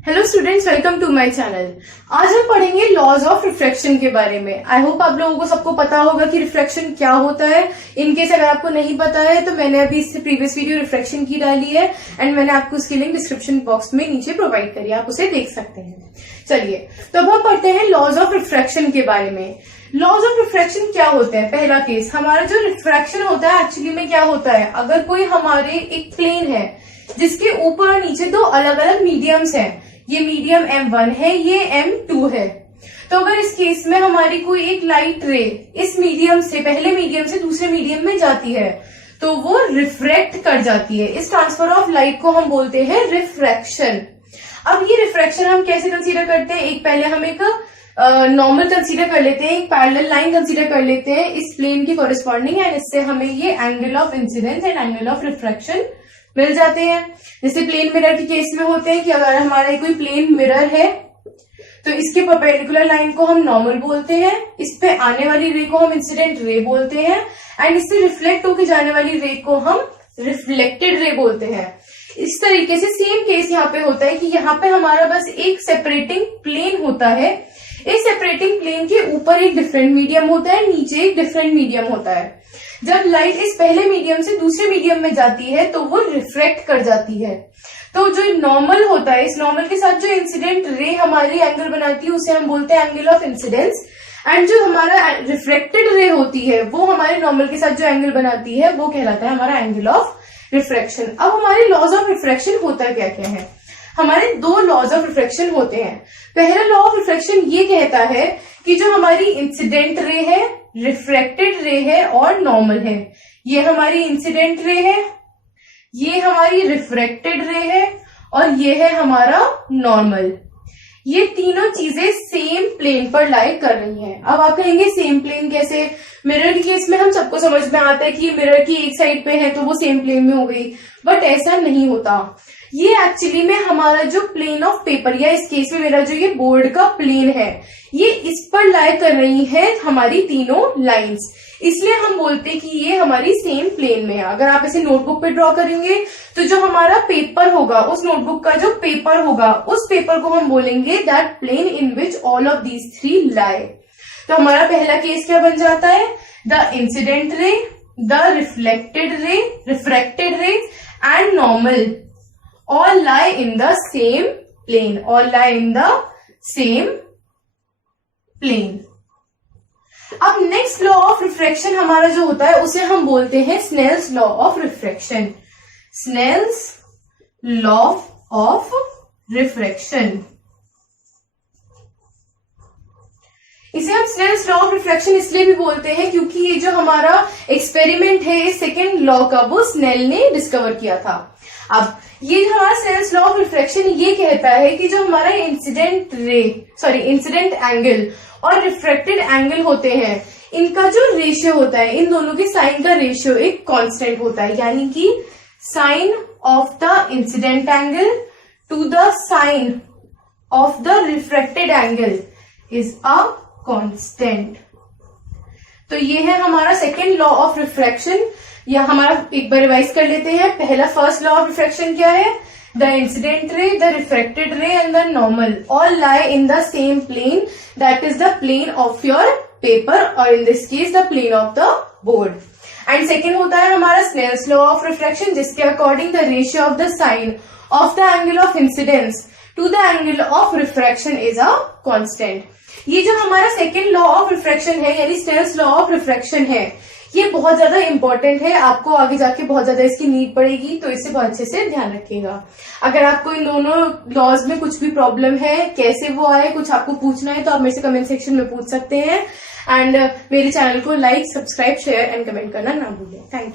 Hello students, welcome to my channel. आज हम पढ़ेंगे लॉज ऑफ रिफ्रैक्शन के बारे में। आई होप आप लोगों को सबको पता होगा कि रिफ्रैक्शन क्या होता है। इनकेस अगर आपको नहीं पता है तो मैंने अभी इससे प्रीवियस वीडियो रिफ्रैक्शन की डाली है एंड मैंने आपको उसकी लिंक डिस्क्रिप्शन बॉक्स में नीचे प्रोवाइड करी है, आप उसे देख सकते हैं। चलिए तो अब हम पढ़ते हैं लॉज ऑफ रिफ्रैक्शन के बारे में। लॉज ऑफ रिफ्रैक्शन क्या होता है? पहला केस, हमारा जो रिफ्रैक्शन होता है एक्चुअली में क्या होता है, अगर कोई हमारे एक प्लेन है जिसके ऊपर और नीचे दो अलग अलग मीडियम्स हैं, ये मीडियम M1 है, ये M2 है, तो अगर इस केस में हमारी कोई एक लाइट रे इस मीडियम से, पहले मीडियम से दूसरे मीडियम में जाती है तो वो रिफ्रैक्ट कर जाती है। इस ट्रांसफर ऑफ लाइट को हम बोलते हैं रिफ्रैक्शन। अब ये रिफ्रैक्शन हम कैसे कंसीडर करते हैं? एक पहले हम एक नॉर्मल कंसीडर कर लेते हैं, एक पैरेलल लाइन कंसीडर कर लेते हैं इस प्लेन की कॉरेस्पॉन्डिंग, एंड इससे हमें ये angle of incidence and angle of refraction मिल जाते हैं। जैसे प्लेन मिरर के केस में होते हैं कि अगर हमारा कोई प्लेन मिरर है तो इसके परपेंडिकुलर लाइन को हम नॉर्मल बोलते हैं, इस पे आने वाली रे को हम इंसिडेंट रे बोलते हैं, एंड इससे रिफ्लेक्ट होकर जाने वाली रे को हम रिफ्लेक्टेड रे बोलते हैं। इस तरीके से सेम केस यहाँ पे होता है कि यहाँ पे हमारा बस एक सेपरेटिंग प्लेन होता है, इस सेपरेटिंग प्लेन के ऊपर एक डिफरेंट मीडियम होता है, नीचे एक डिफरेंट मीडियम होता है। जब लाइट इस पहले मीडियम से दूसरे मीडियम में जाती है तो वो रिफ्रैक्ट कर जाती है। तो जो नॉर्मल होता है, इस नॉर्मल के साथ जो इंसिडेंट रे हमारी एंगल बनाती है उसे हम बोलते हैं एंगल ऑफ इंसिडेंस, एंड जो हमारा रिफ्लेक्टेड रे होती है वो हमारे नॉर्मल के साथ जो एंगल बनाती है वो कहलाता है हमारा एंगल ऑफ रिफ्रैक्शन। अब हमारे लॉज ऑफ रिफ्रैक्शन होता क्या क्या है? हमारे दो लॉज ऑफ रिफ्रैक्शन होते हैं। पहला लॉ ऑफ रिफ्रैक्शन ये कहता है कि जो हमारी इंसिडेंट रे है, रिफ्रैक्टेड रे है और नॉर्मल है, ये हमारी इंसिडेंट रे है, ये हमारी रिफ्रैक्टेड रे है और ये है हमारा नॉर्मल। ये तीनों चीजें सेम प्लेन पर लाई कर रही हैं। अब आप कहेंगे सेम प्लेन कैसे? मिरर के केस में हम सबको समझ में आता है कि ये मिरर की एक साइड पे है तो वो सेम प्लेन में हो गई, बट ऐसा नहीं होता। ये एक्चुअली में हमारा जो प्लेन ऑफ पेपर, या इस केस में मेरा जो ये बोर्ड का प्लेन है, ये इस पर लाई कर रही है हमारी तीनों लाइंस, इसलिए हम बोलते हैं कि ये हमारी सेम प्लेन में है। अगर आप इसे नोटबुक पे ड्रॉ करेंगे तो जो हमारा पेपर होगा, उस नोटबुक का जो पेपर होगा, उस पेपर को हम बोलेंगे that plane in which all of these three lie. तो हमारा पहला केस क्या बन जाता है? The incident ray, the reflected ray, refracted ray and normal all lie in the same plane, all lie in the same plane। अब next law of refraction हमारा जो होता है उसे हम बोलते हैं Snell's law of refraction. Snell's law of refraction, इसे हम स्नेल्स लॉ ऑफ रिफ्रैक्शन इसलिए भी बोलते हैं क्योंकि ये जो हमारा एक्सपेरिमेंट है, ये सेकेंड लॉ का वो स्नेल ने डिस्कवर किया था। अब ये जो हमारा स्नेल्स लॉ ऑफ रिफ्रैक्शन ये कहता है कि जो हमारा इंसिडेंट एंगल और रिफ्रैक्टेड एंगल होते हैं, इनका जो रेशियो होता है, इन दोनों के साइन का रेशियो एक कांस्टेंट होता है, यानी कि sine of the incident angle to the sine of the refracted angle is a constant. तो ये है हमारा सेकेंड लॉ ऑफ रिफ्रैक्शन। या हमारा एक बार रिवाइज कर लेते हैं। पहला फर्स्ट लॉ ऑफ रिफ्रैक्शन क्या है? The incident ray, the refracted ray and the normal all lie in the same plane, that is the plane of your paper, और in this case the plane of the board. And second होता है हमारा Snell's law of refraction, जिसके according the ratio of the sine of the angle of incidence to the angle of refraction is a constant. ये जो हमारा second law of refraction है, यानी Snell's law of refraction है, ये बहुत ज्यादा इंपॉर्टेंट है, आपको आगे जाके बहुत ज्यादा इसकी नीड पड़ेगी, तो इसे बहुत अच्छे से ध्यान रखिएगा। अगर आपको इन दोनों लॉज में कुछ भी प्रॉब्लम है, कैसे वो आए, कुछ आपको पूछना है तो आप मेरे से कमेंट सेक्शन में पूछ सकते हैं। एंड मेरे चैनल को like, subscribe, share and comment करना ना भूलें। Thank you.